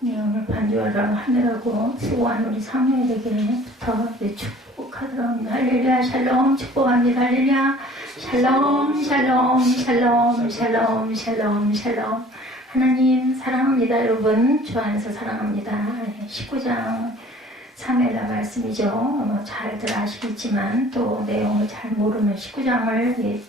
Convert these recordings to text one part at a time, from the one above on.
오늘 반주하느라고 수고한 우리 사모님에게부터 축복하도록 할렐루야 샬롬 축복합니다. 할렐루야 샬롬 샬롬 샬롬 샬롬 샬롬 샬롬. 하나님 사랑합니다. 여러분 주 안에서 사랑합니다. 19장 3회라 말씀이죠. 잘들 아시겠지만 또 내용을 잘 모르는 19장을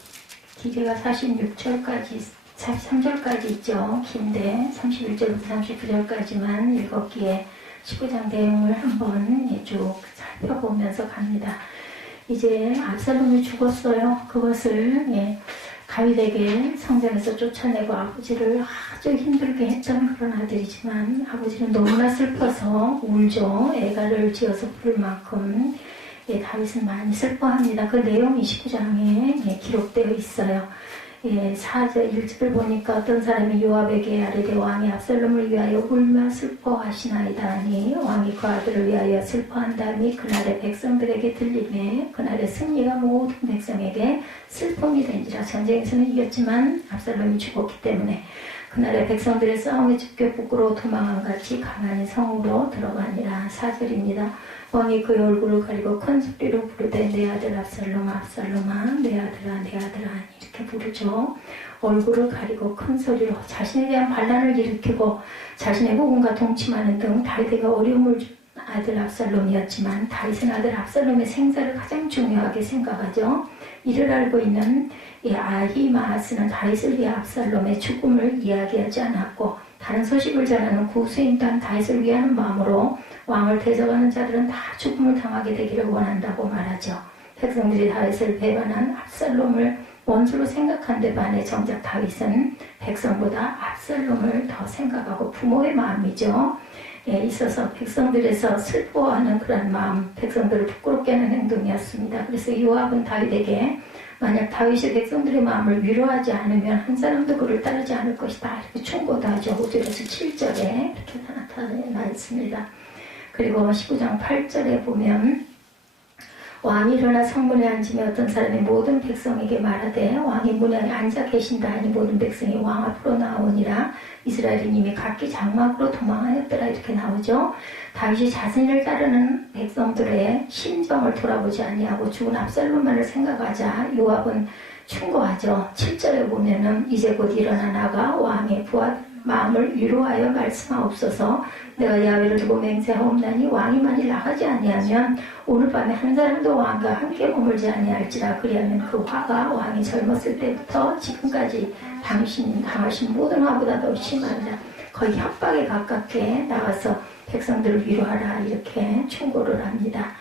기계가 46절까지 43절까지 있죠. 긴데 31절부터 39절까지만 읽었기에 19장 내용을 한번 쭉 살펴보면서 갑니다. 이제 압살롬이 죽었어요. 그것을 다윗에게 성전에서 쫓아내고 아버지를 아주 힘들게 했던 그런 아들이지만 아버지는 너무나 슬퍼서 울죠. 애가를 지어서 부를 만큼 다윗은 많이 슬퍼합니다. 그 내용이 19장에 기록되어 있어요. 4절 1절을 보니까 어떤 사람이 요압에게 아뢰되 왕이 압살롬을 위하여 울며 슬퍼하시나이다 하니 왕이 그 아들을 위하여 슬퍼한다니 그날의 백성들에게 들리매 그날의 승리가 모든 백성에게 슬픔이 된지라. 전쟁에서는 이겼지만 압살롬이 죽었기 때문에 그날의 백성들의 싸움에 죽게 부끄러워 도망한 같이 가만히 성으로 들어가니라. 4절입니다. 왕이 그의 얼굴을 가리고 큰 소리로 부르되 내 아들 압살롬아 압살롬아 내 아들아 내 아들아 이렇게 부르죠. 얼굴을 가리고 큰 소리로 자신에 대한 반란을 일으키고 자신의 후궁과 동침하는 등 다윗에게 어려움을 준 아들 압살롬이었지만 다윗은 아들 압살롬의 생사를 가장 중요하게 생각하죠. 이를 알고 있는 아히마아스는 다윗을 위해 압살롬의 죽음을 이야기하지 않았고 다른 소식을 전하는 구수인 또한 다윗을 위하는 마음으로 왕을 대적하는 자들은 다 죽음을 당하게 되기를 원한다고 말하죠. 백성들이 다윗을 배반한 압살롬을 원수로 생각한 데 반해 정작 다윗은 백성보다 압살롬을 더 생각하고 부모의 마음이죠. 있어서 백성들에서 슬퍼하는 그런 마음, 백성들을 부끄럽게 하는 행동이었습니다. 그래서 요압은 다윗에게 만약 다윗이 백성들의 마음을 위로하지 않으면 한 사람도 그를 따르지 않을 것이다 이렇게 충고도 하죠. 5절에서 7절에 이렇게 나타나 있습니다. 그리고 19장 8절에 보면 왕이 일어나 성문에 앉으며 어떤 사람이 모든 백성에게 말하되 왕이 문에 앉아 계신다 하니 모든 백성이 왕 앞으로 나오니라. 이스라엘은 이미 각기 장막으로 도망하였더라 이렇게 나오죠. 다윗이 자신을 따르는 백성들의 심정을 돌아보지 아니하고 죽은 압살롬만을 생각하자 요압은 충고하죠. 7절에 보면은 이제 곧 일어나 나가 왕의 부하 마음을 위로하여 말씀하옵소서. 내가 야훼를 두고 맹세하옵나니 왕이 만일 나가지 아니하면 오늘 밤에 한 사람도 왕과 함께 머물지 아니할지라. 그리하면 그 화가 왕이 젊었을 때부터 지금까지 당하신 모든 화보다 더 심하니라. 거의 협박에 가깝게 나가서 백성들을 위로하라 이렇게 충고를 합니다.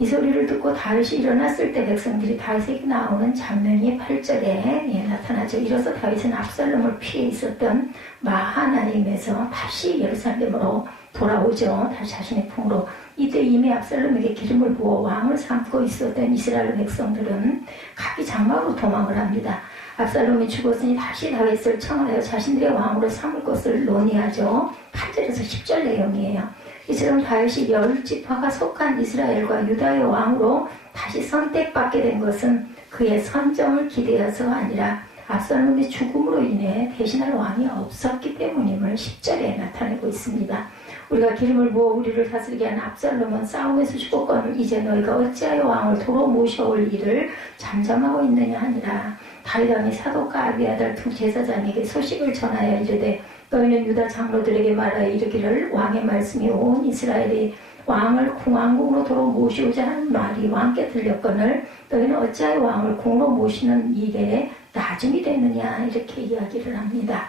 이 소리를 듣고 다윗이 일어났을 때 백성들이 다윗에게 나오는 장면이 8절에 나타나죠. 이로써 다윗은 압살롬을 피해 있었던 마하나임에서 다시 예루살렘으로 돌아오죠. 다시 자신의 품으로. 이때 이미 압살롬에게 기름을 부어 왕을 삼고 있었던 이스라엘 백성들은 각기 장막으로 도망을 합니다. 압살롬이 죽었으니 다시 다윗을 청하여 자신들의 왕으로 삼을 것을 논의하죠. 8절에서 10절 내용이에요. 이처럼 다윗이 10지파가 속한 이스라엘과 유다의 왕으로 다시 선택받게 된 것은 그의 선정을 기대해서가 아니라 압살롬의 죽음으로 인해 대신할 왕이 없었기 때문임을 10절에 나타내고 있습니다. 우리가 기름을 부어 우리를 다스리게 한 압살롬은 싸움에서 죽었거늘 이제 너희가 어찌하여 왕을 도로 모셔올 일을 잠잠하고 있느냐 하니라. 다윗 왕이 사독과 아비아달 두 제사장에게 소식을 전하여 이르되 너희는 유다 장로들에게 말하여 이르기를 왕의 말씀이 온 이스라엘이 왕을 궁왕궁으로 도로 모시오자 하는 말이 왕께 들렸거늘 너희는 어찌하여 왕을 궁으로 모시는 일에 나중이 되느냐 이렇게 이야기를 합니다.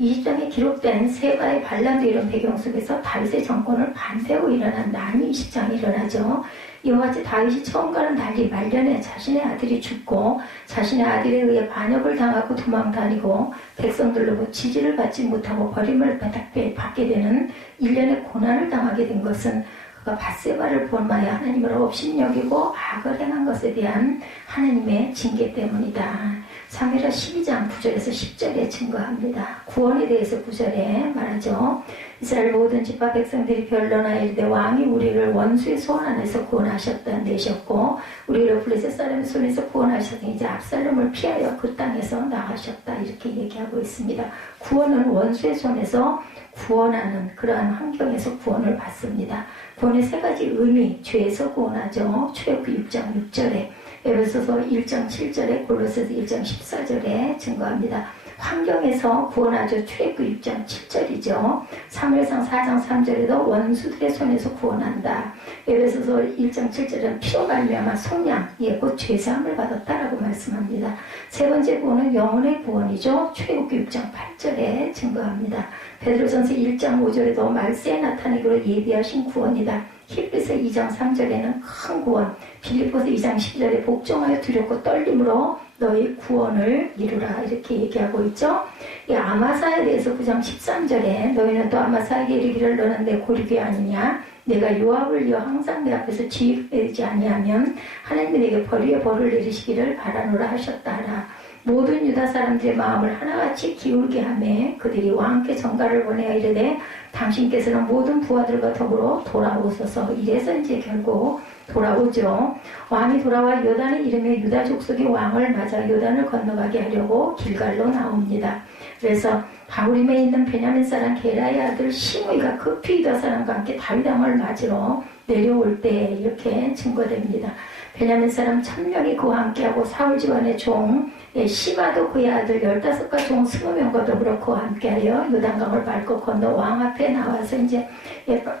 20장에 기록된 세바의 반란도 이런 배경 속에서 다윗의 정권을 반대하고 일어난 난이 20장이 일어나죠. 이와 같이 다윗이 처음과는 달리 말년에 자신의 아들이 죽고 자신의 아들에 의해 반역을 당하고 도망다니고 백성들로부터 지지를 받지 못하고 버림을 받게 되는 일련의 고난을 당하게 된 것은 그가 밧세바를 범하여 하나님을 업신여기고 악을 행한 것에 대한 하나님의 징계 때문이다. 사무엘하 12장 9절에서 10절에 증거합니다. 구원에 대해서 9절에 말하죠. 이스라엘 모든 지파 백성들이 변론하여 이르되 왕이 우리를 원수의 손 안에서 구원하셨다 내셨고 우리를 블레셋 사람의 손에서 구원하셨으니 이제 압살롬을 피하여 그 땅에서 나가셨다 이렇게 얘기하고 있습니다. 구원은 원수의 손에서 구원하는 그러한 환경에서 구원을 받습니다. 구원의 세 가지 의미, 죄에서 구원하죠. 출애굽기 6장 6절에, 에베소서 1장 7절에, 골로새서 1장 14절에 증거합니다. 환경에서 구원하죠. 출애굽기 6장 7절이죠. 사무엘상 4장 3절에도 원수들의 손에서 구원한다. 에베소서 1장 7절은 피로 말미암아 속량, 곧 죄사함을 받았다라고 말씀합니다. 세 번째 구원은 영혼의 구원이죠. 출애굽기 6장 8절에 증거합니다. 베드로전서 1장 5절에도 말세에 나타내기로 예비하신 구원이다. 히브리서 2장 3절에는 큰 구원, 빌립보서 2장 12절에 복종하여 두렵고 떨림으로 너희 구원을 이루라 이렇게 얘기하고 있죠. 이 아마사에 대해서 9장 13절에 너희는 또 아마사에게 이르기를 너는 내 고립이 아니냐 내가 요압을 이어 항상 내 앞에서 지휘되지 아니하면 하나님이 내게 벌이에 벌을 내리시기를 바라노라 하셨다라. 모든 유다 사람들의 마음을 하나같이 기울게 하며 그들이 왕께 전가를 보내어 이르되 당신께서는 모든 부하들과 더불어 돌아오소서. 이래서 이제 결국 돌아오죠. 왕이 돌아와 요단을 이르며 유다 족속의 왕을 맞아 요단을 건너가게 하려고 길갈로 나옵니다. 그래서 바후림에 있는 베냐민 사람 게라의 아들 시므이가 급히 유다 사람과 함께 다윗 왕을 맞으러 내려올 때 이렇게 증거됩니다. 베냐민 사람 1000명이 그와 함께하고 사울 집안의 종 시바도 그의 아들 15과 종 20명과 더불어 그와 함께하여 요단강을 밟고 건너 왕 앞에 나와서 이제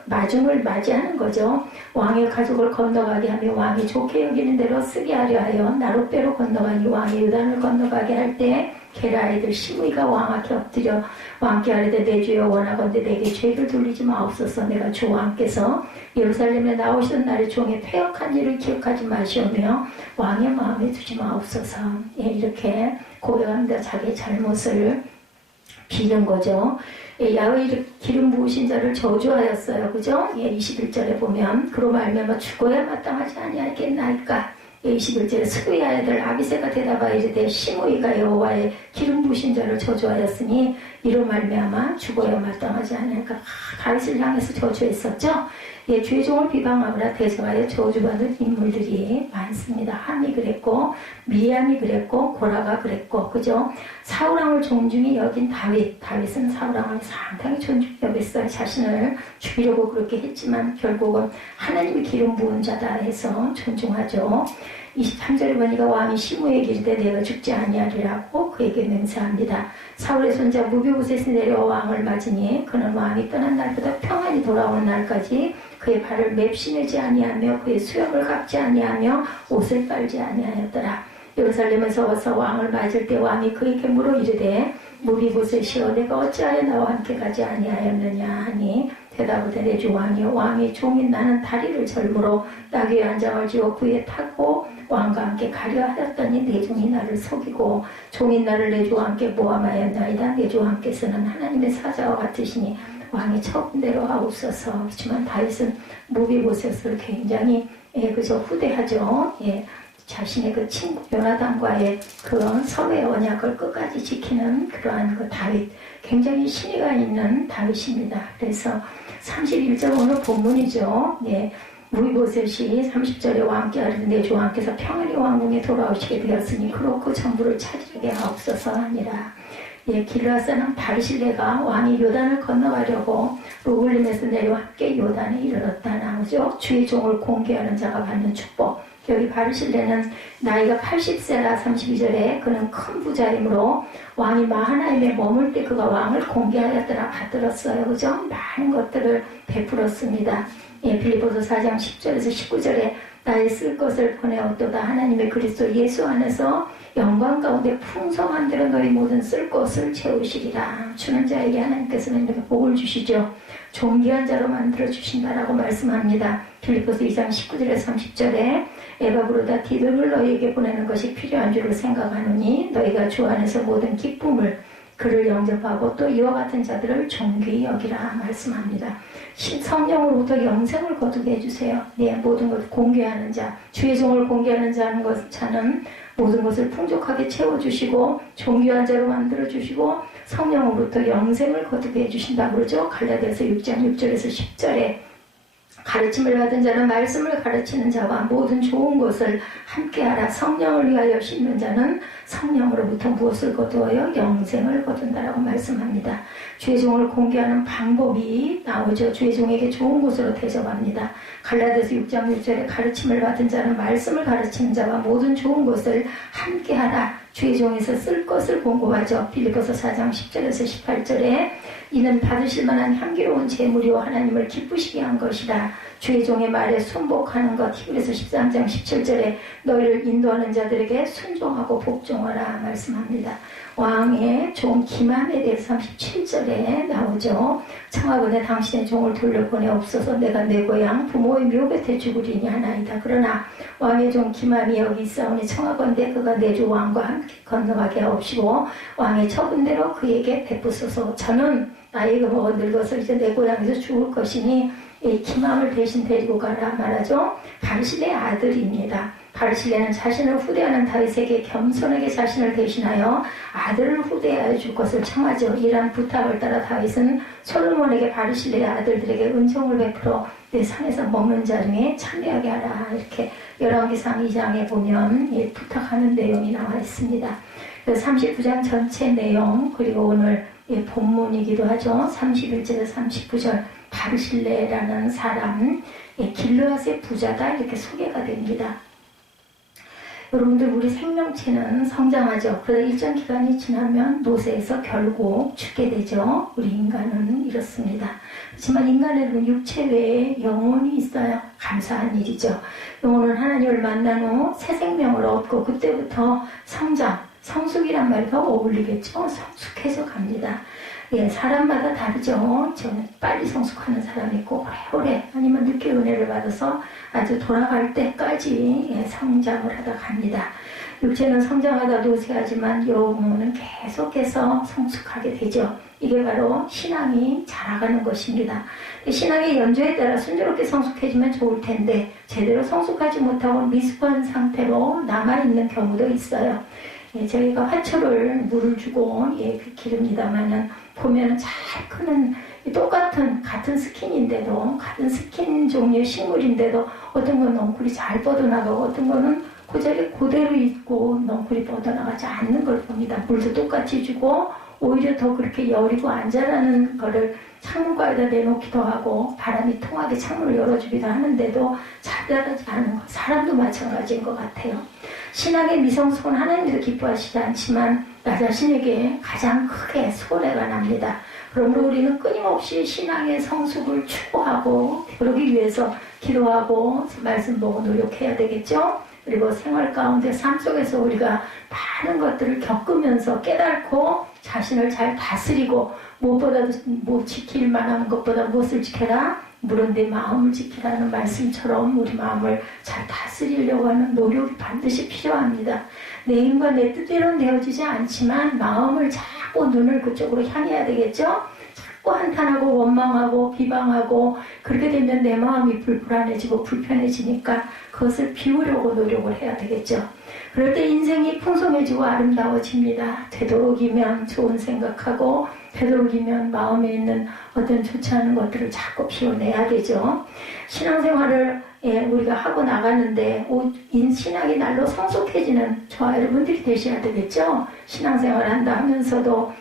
마중을 맞이하는 거죠. 왕의 가족을 건너가게 하며 왕이 좋게 여기는 대로 쓰게 하려 하여 나룻배로 건너가니 왕이 요단을 건너가게 할 때 게라 아이들 시므이가 왕 앞에 엎드려 왕께 아뢰되 내 주여 원하건대 내게 죄를 돌리지 마옵소서. 내가 주 왕께서 예루살렘에 나오시던 날에 종의 패역한 일을 기억하지 마시오며 왕의 마음에 두지 마옵소서. 이렇게 고백합니다. 자기의 잘못을 비는 거죠. 야훼 기름 부으신 자를 저주하였어요. 그죠? 21절에 보면 그로 말미암아 죽어야 마땅하지 아니하겠나이까. 21절에 스루의 아들 아비새가 대답하여 이르되 시므이가 여호와의 기름 부으신 자를 저주하였으니 이로 말미암아 죽어야 마땅하지 아니하니까 다윗을 향해서 저주했었죠. 주의 종을 비방하거나 대적하여 저주받은 인물들이 많습니다. 함이 그랬고 미리암이 그랬고 고라가 그랬고 그죠. 사울왕을 존중히 여긴 다윗은 사울왕을 상당히 존중히 여겼어요. 자신을 죽이려고 그렇게 했지만 결국은 하나님이 기름 부은 자다 해서 존중하죠. 23절에 보니까 왕이 시므에게 이르되 내가 죽지 아니하리라고 그에게 맹세합니다. 사울의 손자 무비보셋이 내려와 왕을 맞으니 그는 왕이 떠난 날보다 평안히 돌아온 날까지 그의 발을 맵시내지 아니하며 그의 수염을 깎지 아니하며 옷을 빨지 아니하였더라. 예루살렘에서 와서 왕을 맞을 때 왕이 그에게 물어 이르되 무비보셋이여 내가 어찌하여 나와 함께 가지 아니하였느냐 하니 대답하되 내 주 왕이여 왕의 종인 나는 다리를 절므로 나귀 위에 한 장을 지어 그 위에 타고 왕과 함께 가려 하였더니 내 종이 나를 속이고 종인 나를 내 주와 함께 모함하였나이다. 내 주와 함께서는 하나님의 사자와 같으시니 왕이 처음대로 하옵소서. 그렇지만 다윗은 무비보셋을 굉장히 그저 후대하죠. 자신의 그 친구 요나단과의 그 서로의 언약을 끝까지 지키는 그러한 그 다윗, 굉장히 신의가 있는 다윗입니다. 그래서 31절 오늘 본문이죠. 무비보셋이 30절에 왕께 아뢰되 내 주 왕께서 평안히 왕궁에 돌아오시게 되었으니 그렇고 전부를 차지하게 하옵소서 하니라. 길르앗 사람 바르실레가 왕이 요단을 건너가려고 루글림에서 내려와 함께 요단에 이르렀다 나오죠. 주의 종을 공개하는 자가 받는 축복. 여기 바르실레는 나이가 80세라 32절에 그는 큰 부자이므로 왕이 마하나임에 머물 때 그가 왕을 공개하였더라 받들었어요. 그죠? 많은 것들을 베풀었습니다. 빌립보서 4장 10절에서 19절에 나의 쓸 것을 보내었도다. 하나님의 그리스도 예수 안에서 영광 가운데 풍성한 대로 너희 모든 쓸 것을 채우시리라. 주는 자에게 하나님께서는 이렇게 복을 주시죠. 존귀한 자로 만들어 주신다라고 말씀합니다. 빌립보서 2장 19절에서 30절에 에바브로다 디도를 너희에게 보내는 것이 필요한 줄을 생각하노니 너희가 주 안에서 모든 기쁨을 그를 영접하고 또 이와 같은 자들을 존귀히 여기라 말씀합니다. 성령으로부터 영생을 거두게 해주세요. 모든 것을 공개하는 자, 주의 종을 공개하는 자는 모든 것을 풍족하게 채워주시고 존귀한 자로 만들어주시고 성령으로부터 영생을 거두게 해주신다고 그러죠. 갈라디아서 6장 6절에서 10절에 가르침을 받은 자는 말씀을 가르치는 자와 모든 좋은 것을 함께하라. 성령을 위하여 심는 자는 성령으로부터 무엇을 거두어요? 영생을 거둔다라고 말씀합니다. 죄종을 공개하는 방법이 나오죠. 죄종에게 좋은 것으로 대접합니다. 갈라디아서 6장 6절에 가르침을 받은 자는 말씀을 가르치는 자와 모든 좋은 것을 함께하라. 죄종에서 쓸 것을 공고하죠. 빌립보서 4장 10절에서 18절에 이는 받으실 만한 향기로운 제물이요 하나님을 기쁘시게 한 것이다. 죄종의 말에 순복하는 것. 히브리서 13장 17절에 너희를 인도하는 자들에게 순종하고 복종하라 말씀합니다. 왕의 종 기만에 대해서 37절에 나오죠. 청하건대 당신의 종을 돌려보내옵소서. 내가 내 고향 부모의 묘 곁에 죽으리니 하나이다. 그러나 왕의 종 기만이 여기 있사오니 청하건대 그가 내주 왕과 함께 건너가게 하옵시고 왕의 처분대로 그에게 베푸소서. 저는 나이가 먹어 늙어서 이제 내 고향에서 죽을 것이니 이 기만을 대신 데리고 가라 말하죠. 바르실레의 아들입니다. 바르실레는 자신을 후대하는 다윗에게 겸손하게 자신을 대신하여 아들을 후대하여 줄 것을 청하죠. 이러한 부탁을 따라 다윗은 솔로몬에게 바르실레의 아들들에게 은총을 베풀어 내 산에서 먹는 자 중에 참여하게 하라. 이렇게 열왕기상 2장에 보면 부탁하는 내용이 나와 있습니다. 39장 전체 내용 그리고 오늘 본문이기도 하죠. 31절에서 39절 바르실레라는 사람 길르앗의 부자다 이렇게 소개가 됩니다. 여러분들 우리 생명체는 성장하죠. 그러다 일정 기간이 지나면 노쇠해서 결국 죽게 되죠. 우리 인간은 이렇습니다. 하지만 인간에는 육체 외에 영혼이 있어요. 감사한 일이죠. 영혼은 하나님을 만난 후 새 생명을 얻고 그때부터 성장, 성숙이란 말과 어울리겠죠. 성숙해져 갑니다. 사람마다 다르죠. 저는 빨리 성숙하는 사람이 있고 오래 아니면 늦게 은혜를 받아서 아주 돌아갈 때까지 성장을 하다 갑니다. 육체는 성장하다 노쇠하지만 영혼은 계속해서 성숙하게 되죠. 이게 바로 신앙이 자라가는 것입니다. 신앙의 연조에 따라 순조롭게 성숙해지면 좋을 텐데 제대로 성숙하지 못하고 미숙한 상태로 남아있는 경우도 있어요. 저희가 화초를 물을 주고 기릅니다만은 보면 잘 크는 같은 스킨인데도 같은 스킨 종류의 식물인데도 어떤 건 넝쿨이 잘 뻗어나가고 어떤 거는 그 자리에 그대로 있고 넝쿨이 뻗어나가지 않는 걸 봅니다. 물도 똑같이 주고 오히려 더 그렇게 여리고 안 자라는 거를 창문가에다 내놓기도 하고 바람이 통하게 창문을 열어주기도 하는데도 잘 자라지 않은 것. 사람도 마찬가지인 것 같아요. 신앙의 미성숙은 하나님도 기뻐하시지 않지만 나 자신에게 가장 크게 손해가 납니다. 그러므로 우리는 끊임없이 신앙의 성숙을 추구하고 그러기 위해서 기도하고 말씀 보고 노력해야 되겠죠. 그리고 생활 가운데 삶 속에서 우리가 많은 것들을 겪으면서 깨닫고 자신을 잘 다스리고 무엇보다도 뭐 지킬 만한 것보다 무엇을 지켜라? 물은 내 마음을 지키라는 말씀처럼 우리 마음을 잘 다스리려고 하는 노력이 반드시 필요합니다. 내 힘과 내 뜻대로는 되어지지 않지만 마음을 자꾸 눈을 그쪽으로 향해야 되겠죠? 자꾸 한탄하고 원망하고 비방하고 그렇게 되면 내 마음이 불안해지고 불편해지니까 그것을 비우려고 노력을 해야 되겠죠. 그럴 때 인생이 풍성해지고 아름다워집니다. 되도록이면 좋은 생각하고 되도록이면 마음에 있는 어떤 좋지 않은 것들을 자꾸 비워내야 되죠. 신앙생활을 우리가 하고 나가는데 신앙이 날로 성숙해지는 저와 여러분들이 되셔야 되겠죠. 신앙생활을 한다 하면서도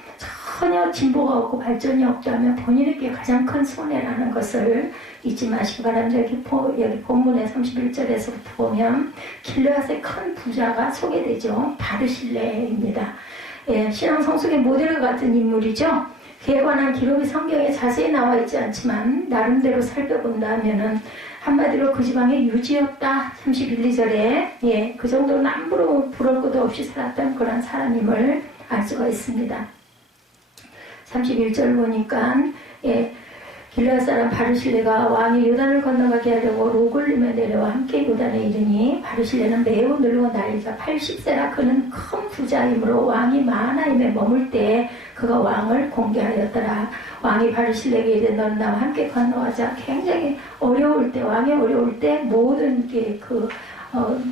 전혀 진보가 없고 발전이 없다면 본인에게 가장 큰 손해라는 것을 잊지 마시기 바랍니다. 여기 본문의 31절에서부터 보면 길르앗의 큰 부자가 소개되죠. 바르실레입니다. 신앙 성숙의 모델과 같은 인물이죠. 그에 관한 기록이 성경에 자세히 나와 있지 않지만 나름대로 살펴본다면은 한마디로 그 지방의 유지였다. 31, 2절에 그 정도로 남부로 부러울 것도 없이 살았던 그런 사람임을 알 수가 있습니다. 31절 보니까 길르앗 사람 바르실레가 왕이 요단을 건너가게 하려고 로글림에 내려와 함께 요단에 이르니 바르실레는 매우 늙고 나이가 80세라 그는 큰 부자이므로 왕이 마하나임에 머물 때 그가 왕을 공개하였더라. 왕이 바르실레에게 이르되 너는 나와 함께 건너가자. 굉장히 어려울 때 왕이 어려울 때 모든 게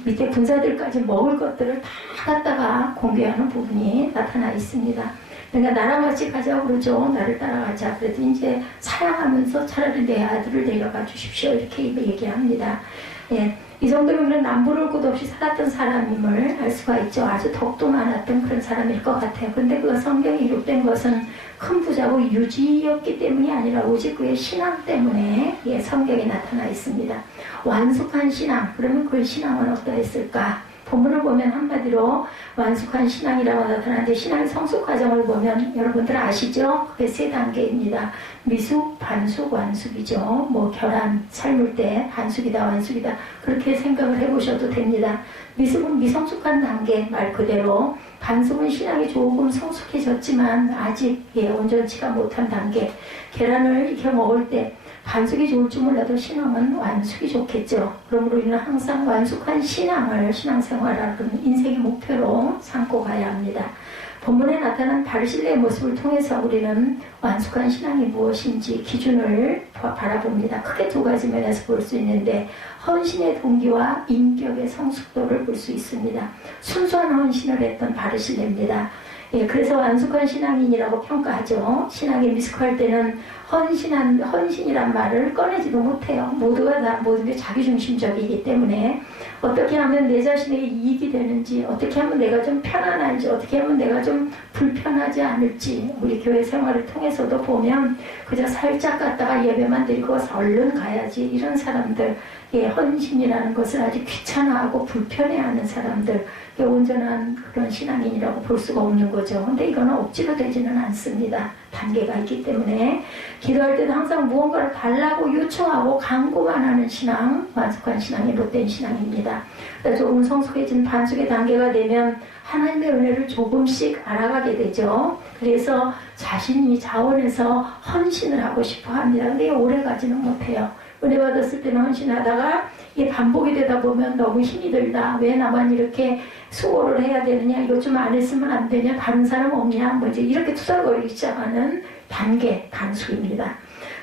밑에 군사들까지 먹을 것들을 다 갖다가 공개하는 부분이 나타나 있습니다. 그러니까 나랑 같이 가자고 그러죠. 나를 따라가자. 그래도 이제 사랑하면서 차라리 내 아들을 데려가 주십시오. 이렇게 얘기합니다. 예, 이 정도면 남부를 곳 없이 살았던 사람임을 알 수가 있죠. 아주 덕도 많았던 그런 사람일 것 같아요. 그런데 그 성경에 기록된 것은 큰 부자고 유지였기 때문이 아니라 오직 그의 신앙 때문에 예, 성경에 나타나 있습니다. 완숙한 신앙, 그러면 그 신앙은 어떠했을까? 본문을 보면 한마디로 완숙한 신앙이라고 나타나는데 신앙의 성숙 과정을 보면 여러분들 아시죠? 그게 3단계입니다. 미숙, 반숙, 완숙이죠. 뭐 계란 삶을 때 반숙이다, 완숙이다 그렇게 생각을 해보셔도 됩니다. 미숙은 미성숙한 단계 말 그대로, 반숙은 신앙이 조금 성숙해졌지만 아직 온전치가 못한 단계. 계란을 익혀 먹을 때 반숙이 좋을 줄 몰라도 신앙은 완숙이 좋겠죠. 그러므로 우리는 항상 완숙한 신앙을 신앙생활하는 인생의 목표로 삼고 가야 합니다. 본문에 나타난 바르실레의 모습을 통해서 우리는 완숙한 신앙이 무엇인지 기준을 바라봅니다. 크게 2가지 면에서 볼 수 있는데 헌신의 동기와 인격의 성숙도를 볼 수 있습니다. 순수한 헌신을 했던 바르실레입니다. 예, 그래서 완숙한 신앙인이라고 평가하죠. 신앙에 미숙할 때는 헌신이란 말을 꺼내지도 못해요. 모두가 다 모든 게 자기중심적이기 때문에 어떻게 하면 내 자신에게 이익이 되는지, 어떻게 하면 내가 좀 편안한지, 어떻게 하면 내가 좀 불편하지 않을지 우리 교회 생활을 통해서도 보면 그저 살짝 갔다가 예배만 드리고 얼른 가야지 이런 사람들, 예, 헌신이라는 것을 아주 귀찮아하고 불편해하는 사람들, 온전한 그런 신앙인이라고 볼 수가 없는 거죠. 근데 이거는 억지로 되지는 않습니다. 단계가 있기 때문에 기도할 때도 항상 무언가를 달라고 요청하고 간구만 하는 신앙, 완숙한 신앙이 못된 신앙입니다. 조금 성숙해진 반숙의 단계가 되면 하나님의 은혜를 조금씩 알아가게 되죠. 그래서 자신이 자원해서 헌신을 하고 싶어 합니다. 근데 오래 가지는 못해요. 은혜 받았을 때는 헌신하다가 이게 반복이 되다 보면 너무 힘이 들다. 왜 나만 이렇게 수고를 해야 되느냐? 이거 좀 안 했으면 안 되냐? 다른 사람 없냐? 뭐 이제 이렇게 투덜거리기 시작하는 단계, 단수입니다.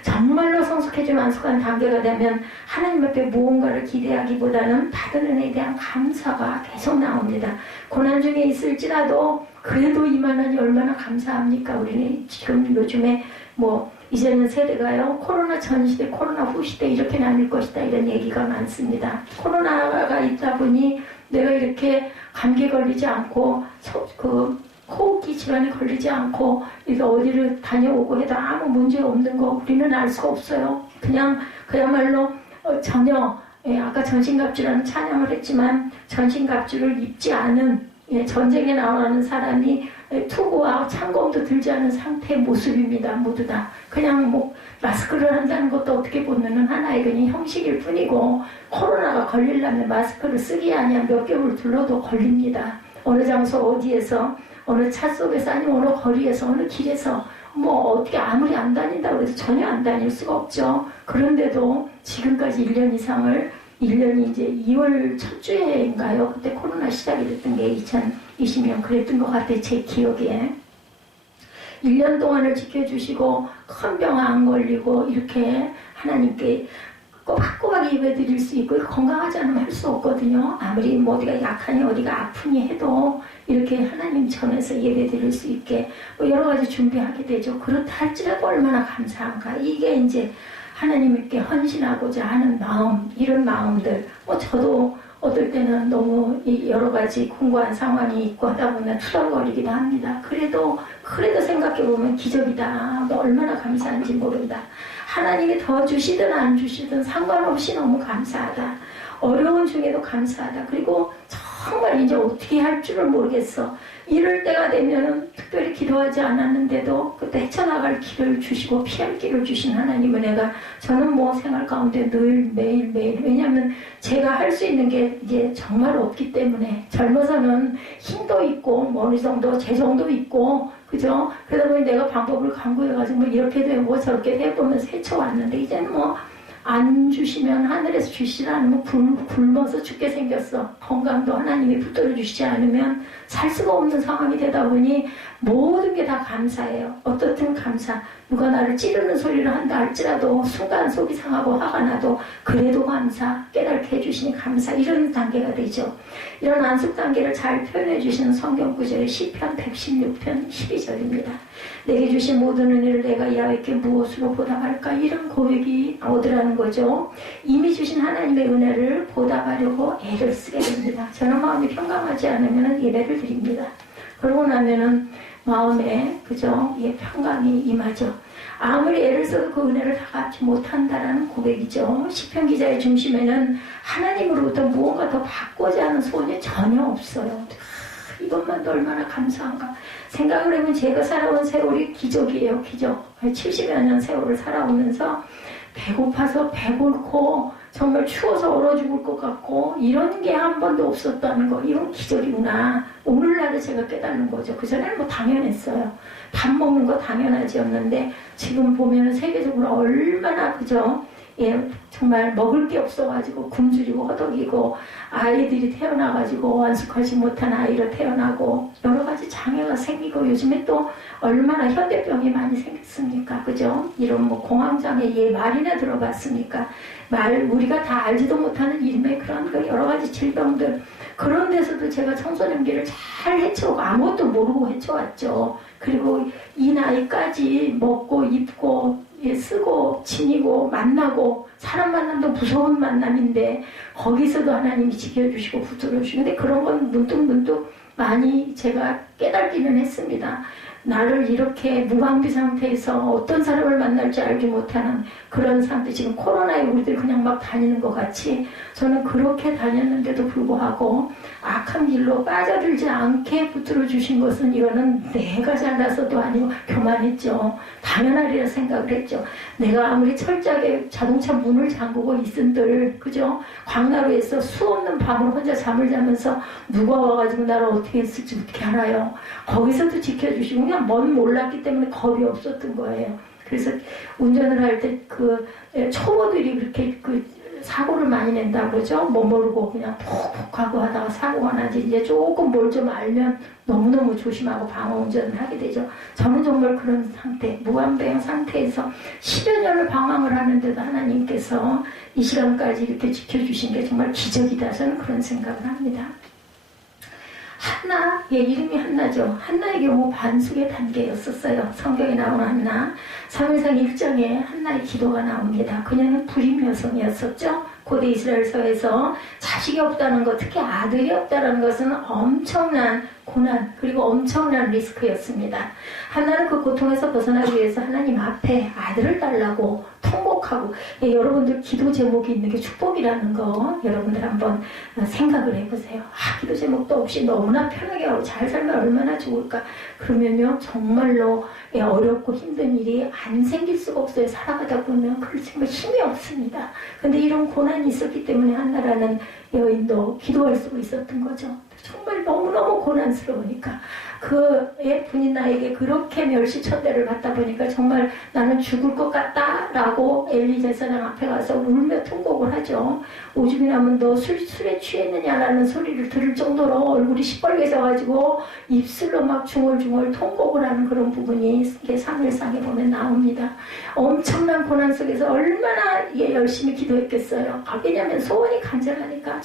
정말로 성숙해지고 완숙한 단계가 되면 하나님 앞에 무언가를 기대하기보다는 받은 은혜에 대한 감사가 계속 나옵니다. 고난 중에 있을지라도 그래도 이만하니 얼마나 감사합니까? 우리는 지금 요즘에 뭐 이제는 세대가요, 코로나 전 시대, 코로나 후 시대 이렇게 나뉠 것이다 이런 얘기가 많습니다. 코로나가 있다 보니 내가 이렇게 감기 걸리지 않고 호흡기 질환에 걸리지 않고 이렇게 어디를 다녀오고 해도 아무 문제 없는 거 우리는 알 수가 없어요. 그냥 그야말로 전혀 아까 전신갑주라는 찬양을 했지만 전신갑주를 입지 않은 전쟁에 나오는 사람이 투구와 창검도 들지 않은 상태의 모습입니다. 모두 다. 그냥 뭐 마스크를 한다는 것도 어떻게 보면 하나의 그냥 형식일 뿐이고 코로나가 걸리려면 마스크를 쓰기 아니야 몇 개월 둘러도 걸립니다. 어느 장소 어디에서 어느 차 속에서 아니면 어느 거리에서 어느 길에서 뭐 어떻게 아무리 안 다닌다고 해서 전혀 안 다닐 수가 없죠. 그런데도 지금까지 1년 이상을 1년이 이제 2월 첫 주에인가요? 그때 코로나 시작이 됐던 게 2020년 그랬던 것 같아요. 제 기억에. 1년 동안을 지켜주시고 큰 병 안 걸리고 이렇게 하나님께 꼬박꼬박 예배드릴 수 있고 건강하지 않으면 할 수 없거든요. 아무리 뭐 어디가 약하니 어디가 아프니 해도 이렇게 하나님 전에서 예배드릴 수 있게 뭐 여러 가지 준비하게 되죠. 그렇다 할지라도 얼마나 감사한가. 이게 이제 하나님께 헌신하고자 하는 마음, 이런 마음들. 뭐 저도 어떨 때는 너무 여러 가지 공고한 상황이 있고 하다 보면 투덜거리기도 합니다. 그래도 생각해보면 기적이다. 얼마나 감사한지 모른다. 하나님이 더 주시든 안 주시든 상관없이 너무 감사하다. 어려운 중에도 감사하다. 그리고 정말 이제 어떻게 할 줄을 모르겠어. 이럴 때가 되면은 특별히 기도하지 않았는데도 그때 헤쳐나갈 길을 주시고 피할 길을 주신 하나님 은혜가 저는 뭐 생활 가운데 늘 매일 왜냐하면 제가 할 수 있는 게 이제 정말 없기 때문에 젊어서는 힘도 있고 뭐 어느 정도 재정도 있고 그죠? 그러다 보니 내가 방법을 강구해가지고 뭐 이렇게도 해보고 저렇게도 해보면서 헤쳐왔는데 이제는 뭐 안 주시면 하늘에서 주시지 않으면 굶어서 죽게 생겼어. 건강도 하나님이 붙들어 주시지 않으면 살 수가 없는 상황이 되다 보니 모든 게 다 감사해요. 어떻든 감사. 누가 나를 찌르는 소리를 한다 할지라도 순간 속이 상하고 화가 나도 그래도 감사. 깨닫게 해주시니 감사. 이런 단계가 되죠. 이런 안숙 단계를 잘 표현해 주시는 성경 구절이 시편 116편 12절입니다. 내게 주신 모든 은혜를 내가 야훼께 무엇으로 보답할까? 이런 고백이 오더라는 거죠. 이미 주신 하나님의 은혜를 보답하려고 애를 쓰게 됩니다. 저는 마음이 평강하지 않으면 예배를 드립니다. 그러고 나면은 마음에 그죠? 예, 평강이 임하죠. 아무리 애를 써도 그 은혜를 다 갚지 못한다라는 고백이죠. 시편 기자의 중심에는 하나님으로부터 무언가 더 받고자 하는 소원이 전혀 없어요. 이것만도 얼마나 감사한가. 생각을 해보면 제가 살아온 세월이 기적이에요. 기적. 70여 년 세월을 살아오면서 배고파서 배고프고 정말 추워서 얼어 죽을 것 같고 이런 게 한 번도 없었다는 거. 이건 기적이구나. 오늘날에 제가 깨닫는 거죠. 그전에는 뭐 당연했어요. 밥 먹는 거 당연하지였는데 지금 보면 세계적으로 얼마나 그죠? 예, 정말 먹을 게 없어가지고 굶주리고 허덕이고 아이들이 태어나가지고 완숙하지 못한 아이로 태어나고 여러 가지 장애가 생기고 요즘에 또 얼마나 현대병이 많이 생겼습니까? 그죠? 이런 뭐 공황장애 예 말이나 들어봤습니까? 우리가 다 알지도 못하는 이름의 그런 그 여러 가지 질병들 그런 데서도 제가 청소년기를 잘 헤쳐오고 아무것도 모르고 헤쳐왔죠. 그리고 이 나이까지 먹고 입고 쓰고 지니고 만나고 사람 만남도 무서운 만남인데 거기서도 하나님이 지켜주시고 붙들어주시는데 그런 건 문득문득 많이 제가 깨닫기는 했습니다. 나를 이렇게 무방비 상태에서 어떤 사람을 만날지 알지 못하는 그런 상태 지금 코로나에 우리들 그냥 막 다니는 것 같이 저는 그렇게 다녔는데도 불구하고 악한 길로 빠져들지 않게 붙들어 주신 것은 이거는 내가 잘나서도 아니고 교만했죠. 당연하리라 생각을 했죠. 내가 아무리 철저하게 자동차 문을 잠그고 있은들 그죠? 광나루에서 수 없는 밤을 혼자 잠을 자면서 누가 와가지고 나를 어떻게 했을지 어떻게 알아요. 거기서도 지켜주시고 그냥 뭔 몰랐기 때문에 겁이 없었던 거예요. 그래서 운전을 할 때 그 초보들이 그렇게 그 사고를 많이 낸다고 그러죠. 뭐 모르고 그냥 푹푹 하고 하다가 사고가 나지 이제 조금 뭘 좀 알면 너무너무 조심하고 방어 운전을 하게 되죠. 저는 정말 그런 상태, 무한배행 상태에서 10여 년을 방황을 하는데도 하나님께서 이 시간까지 이렇게 지켜주신 게 정말 기적이다. 저는 그런 생각을 합니다. 한나, 예, 이름이 한나죠. 한나의 경우 반숙의 단계였었어요. 성경에 나오는 한나. 사무엘상 1장에 한나의 기도가 나옵니다. 그녀는 불임 여성이었었죠. 고대 이스라엘서에서 자식이 없다는 것, 특히 아들이 없다는 것은 엄청난 고난 그리고 엄청난 리스크였습니다. 한나는 그 고통에서 벗어나기 위해서 하나님 앞에 아들을 달라고 통곡하고 예, 여러분들 기도 제목이 있는 게 축복이라는 거 여러분들 한번 생각을 해보세요. 기도 제목도 없이 너무나 편하게 하고 잘 살면 얼마나 좋을까. 그러면요 정말로 예, 어렵고 힘든 일이 안 생길 수가 없어요. 살아가다 보면 정말 힘이 없습니다. 근데 이런 고난이 있었기 때문에 한나라는 여인도 기도할 수가 있었던 거죠. 정말 너무너무 고난스러우니까 그 분이 나에게 그렇게 멸시천대를 받다 보니까 정말 나는 죽을 것 같다라고 엘리 제사장 앞에 가서 울며 통곡을 하죠. 오죽이 나면 너 술에 취했느냐라는 소리를 들을 정도로 얼굴이 시뻘개져가지고 입술로 막 중얼중얼 통곡을 하는 그런 부분이 사무엘상에 보면 나옵니다. 엄청난 고난 속에서 얼마나 열심히 기도했겠어요. 왜냐하면 소원이 간절하니까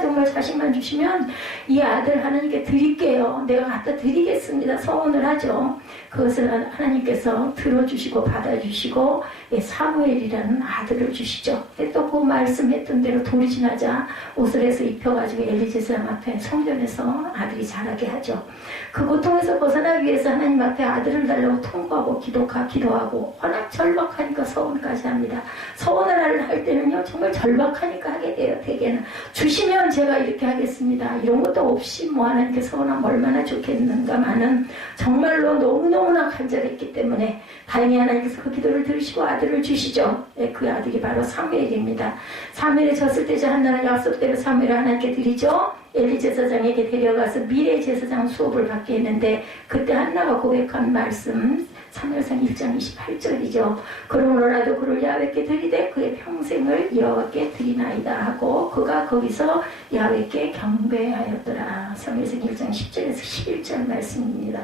정말 자식만 주시면 이 아들 하나님께 드릴게요. 내가 갖다 드리겠습니다. 소원을 하죠. 그것을 하나님께서 들어주시고 받아주시고 사무엘이라는 아들을 주시죠. 또 그 말씀했던 대로 돌이 지나자 옷을 해서 입혀가지고 엘리 제사장 앞에 성전에서 아들이 자라게 하죠. 그 고통에서 벗어나기 위해서 하나님 앞에 아들을 달라고 통과하고 기도하고 워낙 절박하니까 서원까지 합니다. 서원을 할 때는요 정말 절박하니까 하게 돼요. 대개는 주시면 제가 이렇게 하겠습니다. 이런 것도 없이 뭐 하나님께 서원하면 얼마나 좋겠는가만은 정말로 너무너무나 간절했기 때문에 다행히 하나님께서 그 기도를 들으시고 아들을 주시죠. 그 아들이 바로 사무엘입니다. 사무엘에 졌을 때 한나는 약속대로 사무엘을 하나님께 드리죠. 엘리 제사장에게 데려가서 미래 제사장 수업을 받게 했는데 그때 한나가 고백한 말씀 사무엘상 1장 28절이죠. 그러므로라도 그를 야훼께 드리되 그의 평생을 여호와께 드리나이다 하고 그가 거기서 야훼께 경배하였더라. 사무엘상 1장 10절에서 11절 말씀입니다.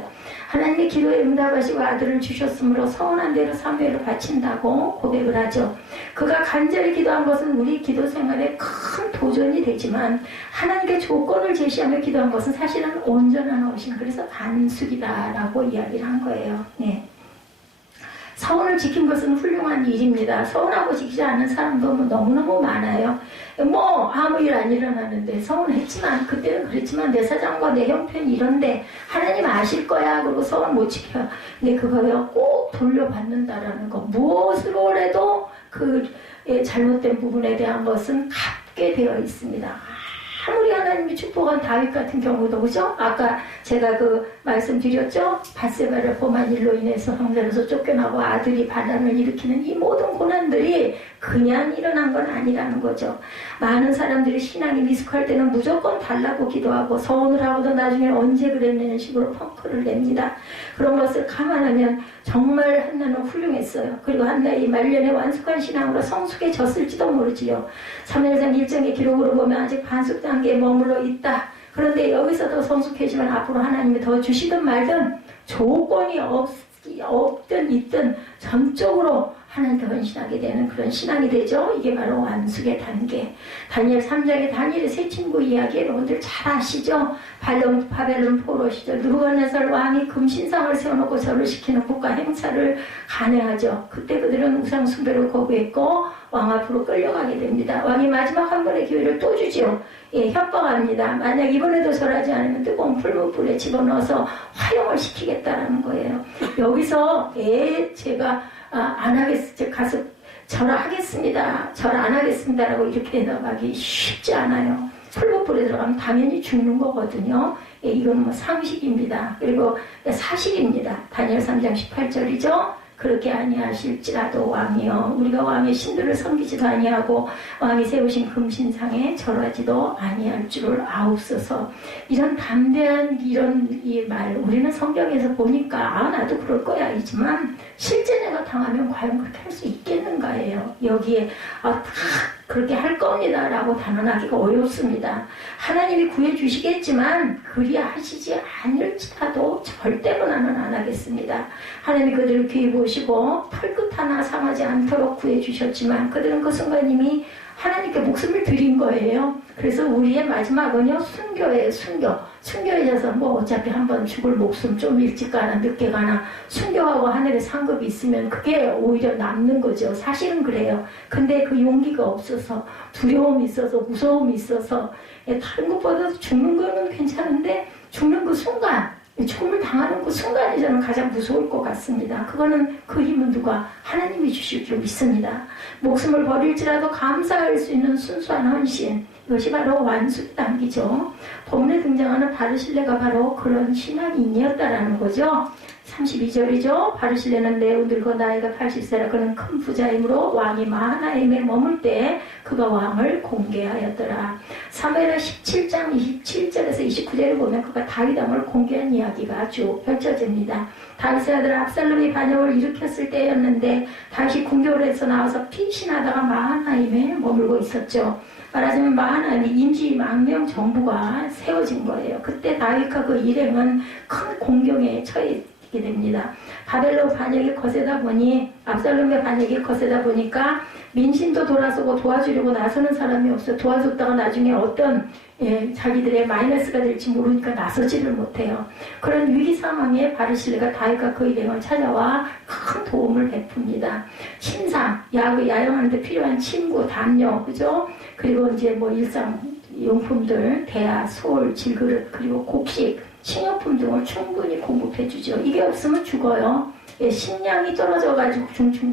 하나님의 기도에 응답하시고 아들을 주셨으므로 서운한 대로 사무엘을 바친다고 고백을 하죠. 그가 간절히 기도한 것은 우리 기도 생활에 큰 도전이 되지만 하나님께 조건을 제시하며 기도한 것은 사실은 온전한 헌신, 그래서 반숙이다라고 이야기를 한 거예요. 네. 서원을 지킨 것은 훌륭한 일입니다. 서원하고 지키지 않는 사람도 너무너무 많아요. 아무 일 안 일어나는데 서원했지만 그때는 그랬지만 내 사정과 내 형편이 이런데 하나님 아실 거야. 그리고 서원 못 지켜. 근데 그거요 꼭 돌려받는다라는 거. 무엇으로 해도 그 잘못된 부분에 대한 것은 갚게 되어 있습니다. 아무리 하나님이 축복한 다윗 같은 경우도 그죠? 아까 제가 그 말씀드렸죠? 밧세바를 범한 일로 인해서 성전에서 쫓겨나고 아들이 반란을 일으키는 이 모든 고난들이 그냥 일어난 건 아니라는 거죠. 많은 사람들이 신앙이 미숙할 때는 무조건 달라고 기도하고 서원을 하고도 나중에 언제 그랬냐는 식으로 펑크를 냅니다. 그런 것을 감안하면 정말 한나는 훌륭했어요. 그리고 한나의 말년에 완숙한 신앙으로 성숙해졌을지도 모르지요. 사무엘상 1장의 기록으로 보면 아직 반숙 단계에 머물러 있다. 그런데 여기서도 성숙해지면 앞으로 하나님이 더 주시든 말든 조건이 없든 있든 전적으로 하나님께 헌신하게 되는 그런 신앙이 되죠. 이게 바로 완숙의 단계. 다니엘 3장의 다니엘의 세 친구 이야기 여러분들 잘 아시죠? 바벨론 포로 시절 느부갓네살 왕이 금신상을 세워놓고 절을 시키는 국가 행사를 간행하죠. 그때 그들은 우상 숭배를 거부했고 왕 앞으로 끌려가게 됩니다. 왕이 마지막 한 번의 기회를 또 주지요. 협박합니다. 만약 이번에도 절하지 않으면 뜨거운 풀무불에 집어넣어서 화형을 시키겠다라는 거예요. 여기서 제가 안 하겠습니다. 가서 절하겠습니다. 절 안 하겠습니다라고 이렇게 대답하기 쉽지 않아요. 풀무불에 들어가면 당연히 죽는 거거든요. 이건 상식입니다. 그리고 사실입니다. 다니엘 3장 18절이죠. 그렇게 아니하실지라도 왕이여 우리가 왕의 신들을 섬기지도 아니하고 왕이 세우신 금신상에 절하지도 아니할 줄을 아옵소서. 이런 담대한 이 말 우리는 성경에서 보니까 나도 그럴 거야 이지만 실제 내가 당하면 과연 그렇게 할 수 있겠는가예요. 여기에 다 그렇게 할 겁니다 라고 단언하기가 어렵습니다. 하나님이 구해주시겠지만 그리하시지 않을지라도 절대로 나는 안 하겠습니다. 하나님이 그들을 귀히 보시고 털끝 하나 상하지 않도록 구해주셨지만 그들은 그 순간 이미 하나님께 목숨을 드린 거예요. 그래서 우리의 마지막은요 순교예요. 순교에 져서 어차피 한번 죽을 목숨 좀 일찍 가나 늦게 가나 순교하고 하늘에 상급이 있으면 그게 오히려 남는 거죠. 사실은 그래요. 근데 그 용기가 없어서 두려움이 있어서 무서움이 있어서 다른 것보다 죽는 거는 괜찮은데 죽는 그 순간 죽음을 당하는 그 순간이 저는 가장 무서울 것 같습니다. 그거는 그 힘은 누가 하나님이 주실 줄 믿습니다. 목숨을 버릴지라도 감사할 수 있는 순수한 헌신, 이것이 바로 완숙 단계죠. 본문에 등장하는 바르실레가 바로 그런 신앙인이었다라는 거죠. 32절이죠. 바르실레는 매우 늙어 나이가 80세라 그는 큰 부자이므로 왕이 마하나임에 머물 때 그가 왕을 공개하였더라. 사무엘하 17장 27절에서 29절을 보면 그가 다윗 왕을 공개한 이야기가 쭉 펼쳐집니다. 다윗의 아들 압살롬이 반역을 일으켰을 때였는데 다윗이 궁궐에서 나와서 피신하다가 마하나임에 머물고 있었죠. 말하자면 마하나임이 임시망명 정부가 세워진 거예요. 그때 다윗과 그 일행은 큰 공경에 처해 있게 됩니다. 바벨론 반역이 거세다 보니 압살롬의 반역이 거세다 보니까 민심도 돌아서고 도와주려고 나서는 사람이 없어. 도와줬다가 나중에 어떤 자기들의 마이너스가 될지 모르니까 나서지를 못해요. 그런 위기 상황에 바르실레가 다윗과 그 일행을 찾아와 큰 도움을 베풉니다. 침상, 야영하는데 필요한 침구, 담요, 그죠? 그리고 이제 일상 용품들, 대야, 솔, 질그릇, 그리고 곡식, 식료품 등을 충분히 공급해주죠. 이게 없으면 죽어요. 식량이 떨어져가지고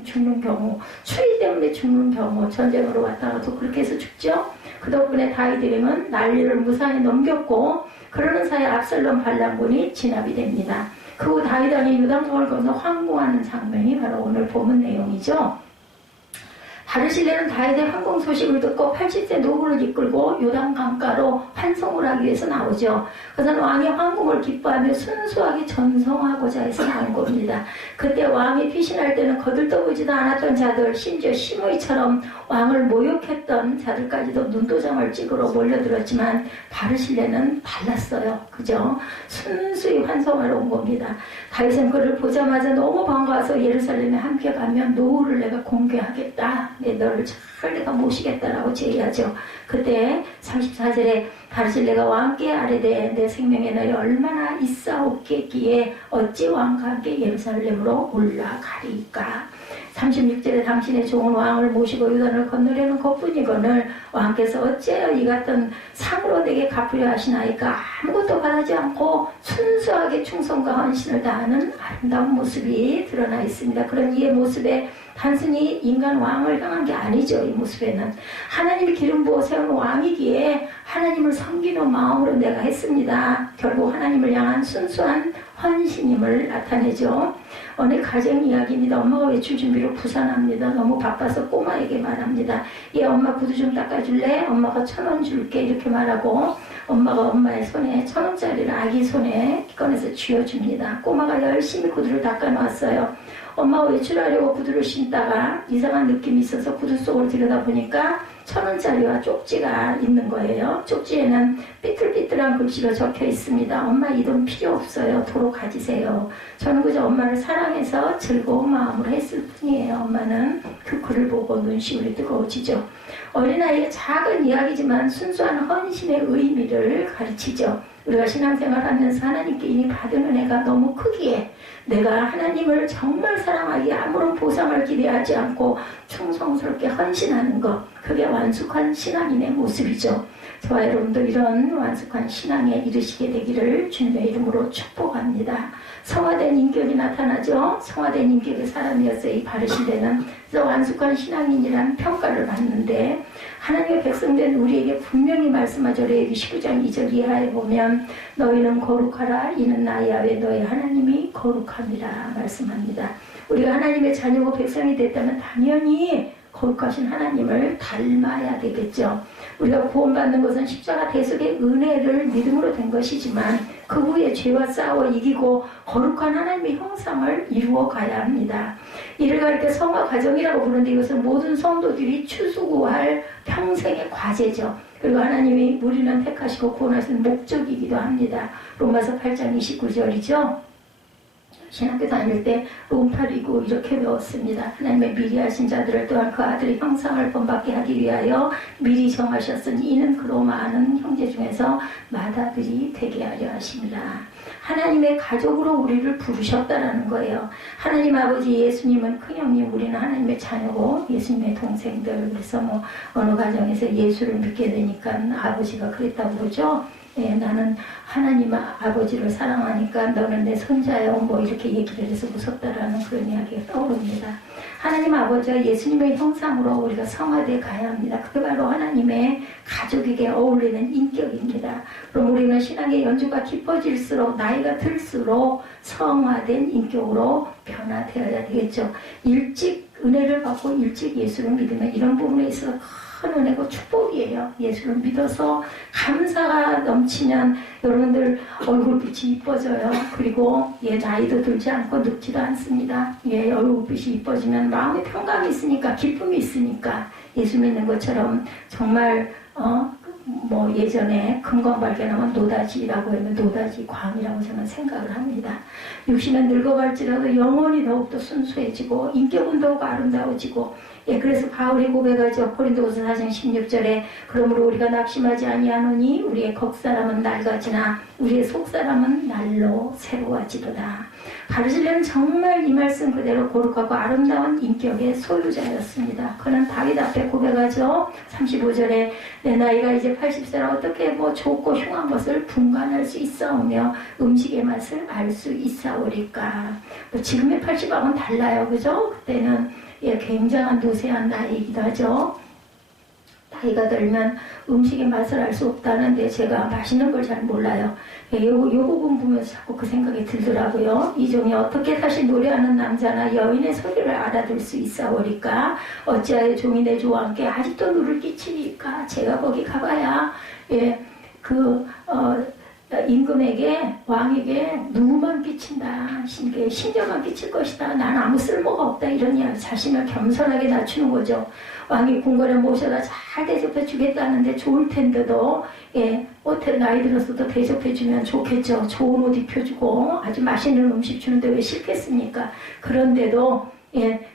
죽는 경우, 추위 때문에 죽는 경우, 전쟁으로 왔다 가도 그렇게 해서 죽죠. 그 덕분에 다윗 일행은 난리를 무사히 넘겼고 그러는 사이 압살롬 반란군이 진압이 됩니다. 그 후 다윗 왕이 요단강을 건너 황궁하는 장면이 바로 오늘 본문 내용이죠. 바르실레는 다윗의 황공 소식을 듣고 80세 노구를 이끌고 요단 강가로 환송을 하기 위해서 나오죠. 그것은 왕의 황공을 기뻐하며 순수하게 전송하고자 해서 나온 겁니다. 그때 왕이 피신할 때는 거들떠보지도 않았던 자들, 심지어 시므이처럼 왕을 모욕했던 자들까지도 눈도장을 찍으러 몰려들었지만 바르실레는 달랐어요. 그죠? 순수히 환송하러 온 겁니다. 다윗은 그를 보자마자 너무 반가워서 예루살렘에 함께 가면 노후를 내가 공개하겠다. 너를 잘 내가 모시겠다라고 제의하죠. 그때 34절에 바르실레가 왕께 아뢰되 내 생명에 너희 얼마나 있사옵겠기에 어찌 왕과 함께 예루살렘으로 올라가리까. 36절에 당신의 좋은 왕을 모시고 요단을 건너려는 것뿐이거늘 왕께서 어찌하여 이 같은 상으로 내게 갚으려 하시나이까. 아무것도 바라지 않고 순수하게 충성과 헌신을 다하는 아름다운 모습이 드러나 있습니다. 그런 이의 모습에 단순히 인간 왕을 향한 게 아니죠. 이 모습에는 하나님이 기름 부어 세운 왕이기에 하나님을 섬기는 마음으로 내가 했습니다. 결국 하나님을 향한 순수한 헌신임을 나타내죠. 어느 가정 이야기입니다. 엄마가 외출 준비로 부산합니다. 너무 바빠서 꼬마에게 말합니다. 얘 엄마 구두 좀 닦아줄래? 엄마가 1,000원 줄게. 이렇게 말하고 엄마가 엄마의 손에 1,000원짜리를 아기 손에 꺼내서 쥐어줍니다. 꼬마가 열심히 구두를 닦아놨어요. 엄마가 외출하려고 구두를 신다가 이상한 느낌이 있어서 구두 속을 들여다보니까 1,000원짜리와 쪽지가 있는 거예요. 쪽지에는 삐뚤삐뚤한 글씨로 적혀 있습니다. 엄마 이 돈 필요 없어요. 도로 가지세요. 저는 그저 엄마를 사랑해서 즐거운 마음으로 했을 뿐이에요. 엄마는 그 글을 보고 눈시울이 뜨거워지죠. 어린아이의 작은 이야기지만 순수한 헌신의 의미를 가르치죠. 우리가 신앙생활하면서 하나님께 이미 받은 은혜가 너무 크기에 내가 하나님을 정말 사랑하기에 아무런 보상을 기대하지 않고 충성스럽게 헌신하는 것, 그게 완숙한 신앙인의 모습이죠. 저와 여러분도 이런 완숙한 신앙에 이르시게 되기를 주님의 이름으로 축복합니다. 성화된 인격이 나타나죠. 성화된 인격의 사람이었어요. 이 바르실레는. 그래서 완숙한 신앙인이라는 평가를 받는데 하나님의 백성된 우리에게 분명히 말씀하죠. 레위기 19장 2절 이하에 보면 너희는 거룩하라. 이는 나 야훼 너희 하나님이 거룩함이라 말씀합니다. 우리가 하나님의 자녀고 백성이 됐다면 당연히 거룩하신 하나님을 닮아야 되겠죠. 우리가 구원받는 것은 십자가 대속의 은혜를 믿음으로 된 것이지만 그 후에 죄와 싸워 이기고 거룩한 하나님의 형상을 이루어 가야 합니다. 이를 가리켜 성화 과정이라고 부르는데 이것은 모든 성도들이 추수구할 평생의 과제죠. 그리고 하나님이 우리는 택하시고 구원하시는 목적이기도 합니다. 로마서 8장 29절이죠. 신학교 다닐 때 롬팔이고 이렇게 배웠습니다. 하나님의 미리 하신 자들을 또한 그 아들의 형상을 본받게 하기 위하여 미리 정하셨으니 이는 그로 많은 형제 중에서 맏아들이 되게 하려 하십니다. 하나님의 가족으로 우리를 부르셨다라는 거예요. 하나님 아버지 예수님은 큰형님, 우리는 하나님의 자녀고 예수님의 동생들. 그래서 뭐 어느 가정에서 예수를 믿게 되니까 아버지가 그랬다고 그러죠. 예, 나는 하나님 아버지를 사랑하니까 너는 내 손자요 뭐 이렇게 얘기를 해서 무섭다라는 그런 이야기가 떠오릅니다. 하나님 아버지와 예수님의 형상으로 우리가 성화되어 가야 합니다. 그게 바로 하나님의 가족에게 어울리는 인격입니다. 그럼 우리는 신앙의 연주가 깊어질수록 나이가 들수록 성화된 인격으로 변화되어야 되겠죠. 일찍 은혜를 받고 일찍 예수를 믿으면 이런 부분에 있어서 큰 은혜고 축복이에요. 예수를 믿어서 감사가 넘치면 여러분들 얼굴빛이 이뻐져요. 그리고 나이도 들지 않고 늙지도 않습니다. 얼굴빛이 이뻐지면 마음에 평강이 있으니까 기쁨이 있으니까 예수 믿는 것처럼 정말 뭐 예전에 금광 발견하면 노다지라고 하면 노다지 광이라고 저는 생각을 합니다. 육신은 늙어갈지라도 영혼이 더욱더 순수해지고 인격은 더욱 아름다워지고 그래서 바울이 고백하죠. 고린도후서 4장 16절에 그러므로 우리가 낙심하지 아니하노니 우리의 겉사람은 낡아지나 우리의 속사람은 날로 새로워지도다. 바르실레는 정말 이 말씀 그대로 거룩하고 아름다운 인격의 소유자였습니다. 그는 다윗 앞에 고백하죠. 35절에 내 나이가 이제 80세라 어떻게 뭐 좋고 흉한 것을 분간할 수 있사오며 음식의 맛을 알 수 있사오리까. 지금의 80하고는 달라요. 그죠? 그때는 굉장한 노쇠한 나이이기도 하죠. 나이가 들면 음식의 맛을 알 수 없다는데 제가 맛있는 걸 잘 몰라요. 요 부분 보면서 자꾸 그 생각이 들더라고요. 이종이 어떻게 다시 노래하는 남자나 여인의 소리를 알아들 수 있사오리까? 어찌하여 종이 내 주와 함께 아직도 누를 끼치리까? 제가 거기 가봐야 임금에게 왕에게 누구만 끼친다. 신경만 끼칠 것이다. 난 아무 쓸모가 없다. 이런 이야기 자신을 겸손하게 낮추는 거죠. 왕이 궁궐에 모셔다 잘 대접해 주겠다는데 좋을 텐데도 나이 들어서도 대접해 주면 좋겠죠. 좋은 옷 입혀주고 아주 맛있는 음식 주는데 왜 싫겠습니까? 그런데도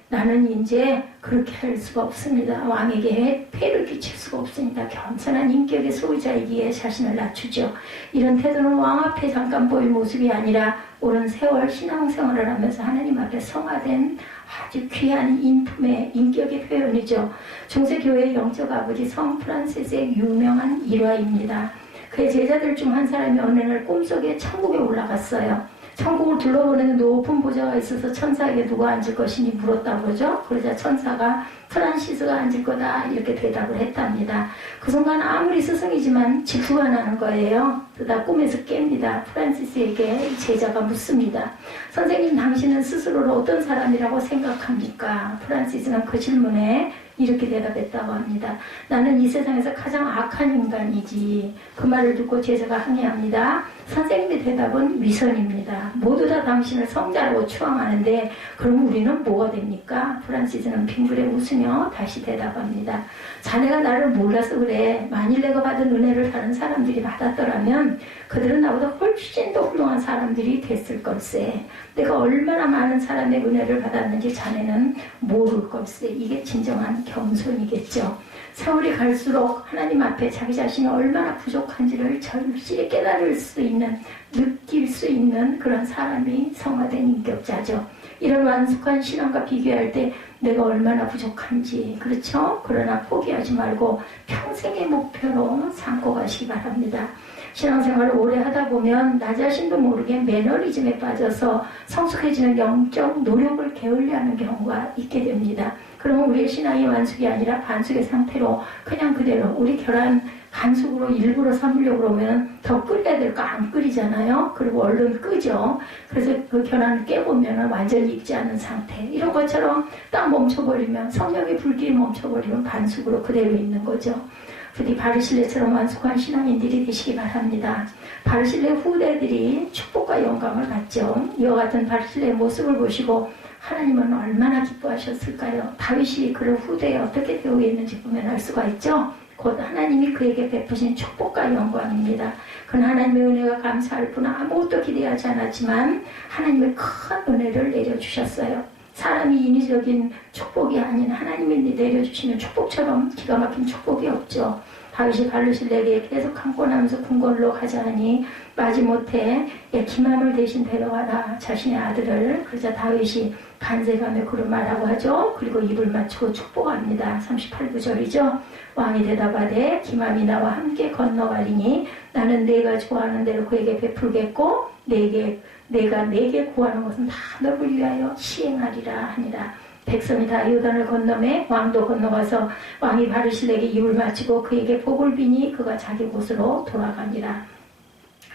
나는 이제 그렇게 할 수가 없습니다. 왕에게 폐를 끼칠 수가 없습니다. 겸손한 인격의 소유자이기에 자신을 낮추죠. 이런 태도는 왕 앞에 잠깐 보일 모습이 아니라 오랜 세월 신앙생활을 하면서 하나님 앞에 성화된 아주 귀한 인품의 인격의 표현이죠. 중세교회의 영적 아버지 성 프란시스의 유명한 일화입니다. 그의 제자들 중 한 사람이 어느 날 꿈속에 천국에 올라갔어요. 천국을 둘러보는 높은 보좌가 있어서 천사에게 누가 앉을 것이니 물었다고 그러죠. 그러자 천사가 프란시스가 앉을 거다 이렇게 대답을 했답니다. 그 순간 아무리 스승이지만 질투가 나는 거예요. 그러다 꿈에서 깹니다. 프란시스에게 제자가 묻습니다. 선생님, 당신은 스스로를 어떤 사람이라고 생각합니까? 프란시스는 그 질문에 이렇게 대답했다고 합니다. 나는 이 세상에서 가장 악한 인간이지. 그 말을 듣고 제자가 항의합니다. 선생님의 대답은 위선입니다. 모두 다 당신을 성자라고 추앙하는데 그럼 우리는 뭐가 됩니까? 프란시스는 빙그레 웃으며 다시 대답합니다. 자네가 나를 몰라서 그래. 만일 내가 받은 은혜를 다른 사람들이 받았더라면 그들은 나보다 훨씬 더 훌륭한 사람들이 됐을 걸세. 내가 얼마나 많은 사람의 은혜를 받았는지 자네는 모를 걸세. 이게 진정한 겸손이겠죠. 세월이 갈수록 하나님 앞에 자기 자신이 얼마나 부족한지를 절실히 깨달을 수 있는, 느낄 수 있는 그런 사람이 성화된 인격자죠. 이런 완숙한 신앙과 비교할 때 내가 얼마나 부족한지, 그렇죠? 그러나 포기하지 말고 평생의 목표로 삼고 가시기 바랍니다. 신앙생활을 오래 하다 보면 나 자신도 모르게 매너리즘에 빠져서 성숙해지는 영적 노력을 게을리하는 경우가 있게 됩니다. 그러면 우리의 신앙이 완숙이 아니라 반숙의 상태로 그냥 그대로 우리 결혼 반숙으로 일부러 삼으려고 그러면 더 끓여야 될 거 안 끓이잖아요. 그리고 얼른 끄죠. 그래서 그 결혼을 깨보면 완전히 익지 않은 상태. 이런 것처럼 딱 멈춰버리면 성령의 불길이 멈춰버리면 반숙으로 그대로 있는 거죠. 부디 바르실레처럼 완숙한 신앙인들이 되시기 바랍니다. 바르실레 후대들이 축복과 영광을 받죠. 이와 같은 바르실레의 모습을 보시고 하나님은 얼마나 기뻐하셨을까요? 다윗이 그를 후대에 어떻게 되어 있는지 보면 알 수가 있죠. 곧 하나님이 그에게 베푸신 축복과 영광입니다. 그는 하나님의 은혜가 감사할 뿐 아무것도 기대하지 않았지만 하나님의 큰 은혜를 내려주셨어요. 사람이 인위적인 축복이 아닌 하나님이 내려주시는 축복처럼 기가 막힌 축복이 없죠. 다윗이 바르실레에게 계속 강권하면서 궁궐로 가자 하니 마지못해 기맘을 대신 데려와라 자신의 아들을. 그러자 다윗이 간세감에 그를 말하고 하죠. 그리고 입을 맞추고 축복합니다. 38구절이죠. 왕이 대답하되 기맘이 나와 함께 건너가리니 나는 내가 좋아하는 대로 그에게 베풀겠고 내가 내게 구하는 것은 다 너를 위하여 시행하리라 하니라. 백성이 다 요단을 건너매 왕도 건너가서 왕이 바르실레에게 입을 맞추고 그에게 복을 비니 그가 자기 곳으로 돌아가니라.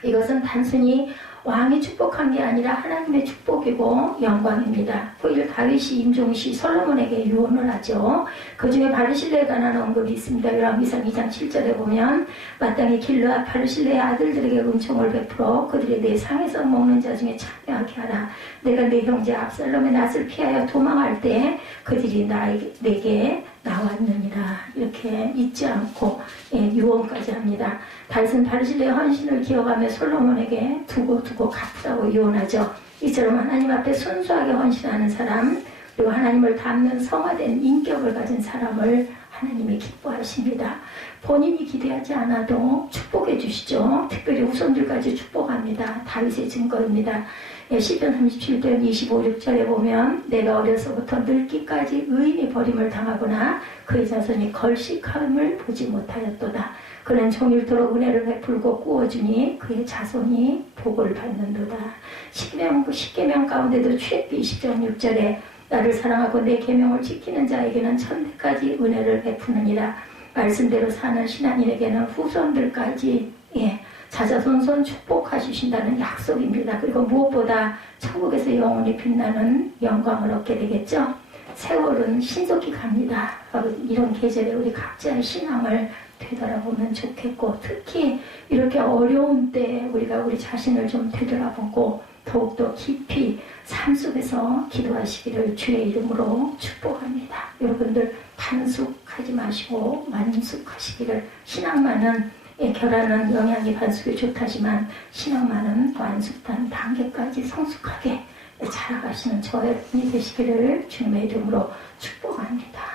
이것은 단순히 왕이 축복한 게 아니라 하나님의 축복이고 영광입니다. 후일 다윗이 임종시 솔로몬에게 유언을 하죠. 그 중에 바르실레에 관한 언급이 있습니다. 열왕기상 2장 7절에 보면 마땅히 길르앗 바르실레의 아들들에게 은총을 베풀어 그들이 내 상에서 먹는 자 중에 참여하게 하라. 내가 내 형제 압살롬의 낯을 피하여 도망할 때 그들이 내게 나왔느니라. 이렇게 잊지 않고 유언까지 합니다. 다윗은 바르실레의 헌신을 기억하며 솔로몬에게 두고 갚으라고 유언하죠. 이처럼 하나님 앞에 순수하게 헌신하는 사람, 그리고 하나님을 닮는 성화된 인격을 가진 사람을 하나님이 기뻐하십니다. 본인이 기대하지 않아도 축복해 주시죠. 특별히 후손들까지 축복합니다. 다윗의 증거입니다. 시편 37편 25, 6절에 보면 내가 어려서부터 늙기까지 의인이 버림을 당하거나 그의 자손이 걸식함을 보지 못하였도다. 그는 종일토록 은혜를 베풀고 꾸어주니 그의 자손이 복을 받는도다. 십계명 가운데도 출애굽기 20장 6절에 나를 사랑하고 내 계명을 지키는 자에게는 천대까지 은혜를 베푸느니라. 말씀대로 사는 신앙인에게는 후손들까지 자자손손 축복해 주신다는 약속입니다. 그리고 무엇보다 천국에서 영원히 빛나는 영광을 얻게 되겠죠. 세월은 신속히 갑니다. 이런 계절에 우리 각자의 신앙을 되돌아보면 좋겠고, 특히 이렇게 어려운 때에 우리가 우리 자신을 좀 되돌아보고 더욱더 깊이 삶 속에서 기도하시기를 주의 이름으로 축복합니다. 여러분들 반숙하지 마시고 만숙하시기를. 신앙만은 결하는 영양이 반숙이 좋다지만 신앙만은 완숙한 단계까지 성숙하게 자라가시는 저의 분이 되시기를 주님의 이름으로 축복합니다.